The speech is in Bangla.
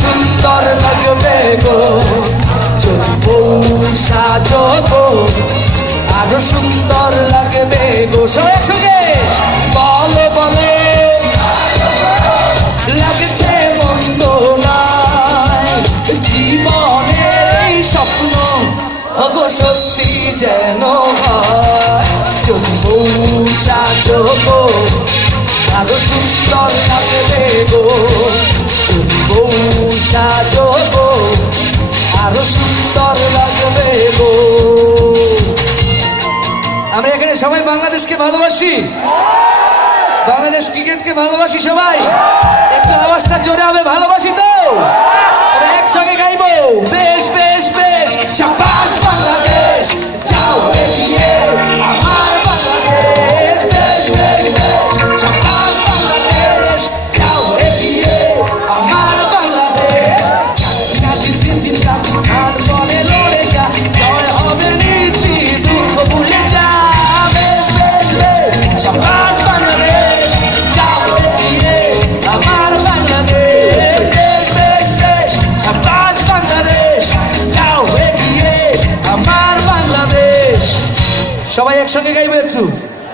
সুন্দর লাগবে গো যদি বউ সাজো গো, আরো সুন্দর লাগবে গো। সবাই একসঙ্গে বলে বলে লাগছে মন্দ নাই, জীবনের এই স্বপ্ন গো সত্যি যেন হয়। যদি বউ সাজো গো আরো সুন্দর লাগবে গো, যদি বউ সাজো গো আরো সুন্দর লাগবে গো। আমরা এখানে সবাই বাংলাদেশকে ভালোবাসি, বাংলাদেশ ক্রিকেটকে ভালোবাসি সবাই। একটু আওয়াজটা জোরে হবে, ভালোবাসি তো? একসঙ্গে গাইবো বেশ বেশ বেশ। শাবাশ বাংলাদেশ যাও এগিয়ে আমার বাংলাদেশ, বেশ বেশ বেশ। শাবাশ বাংলাদেশ যাও এগিয়ে আমার বাংলাদেশ। কাঁদি দিন দিন কাঁদি আর বলে লড়ে যা, জয় হবে নিশ্চিত, দুঃখ ভুলে যা। বেশ বেশ বেশ। শাবাশ বাংলাদেশ যাও এগিয়ে আমার বাংলাদেশ, বেশ বেশ বেশ। শাবাশ বাংলাদেশ যাও এগিয়ে আমার বাংলাদেশ। সবাই একসঙ্গে গাইবে একটু।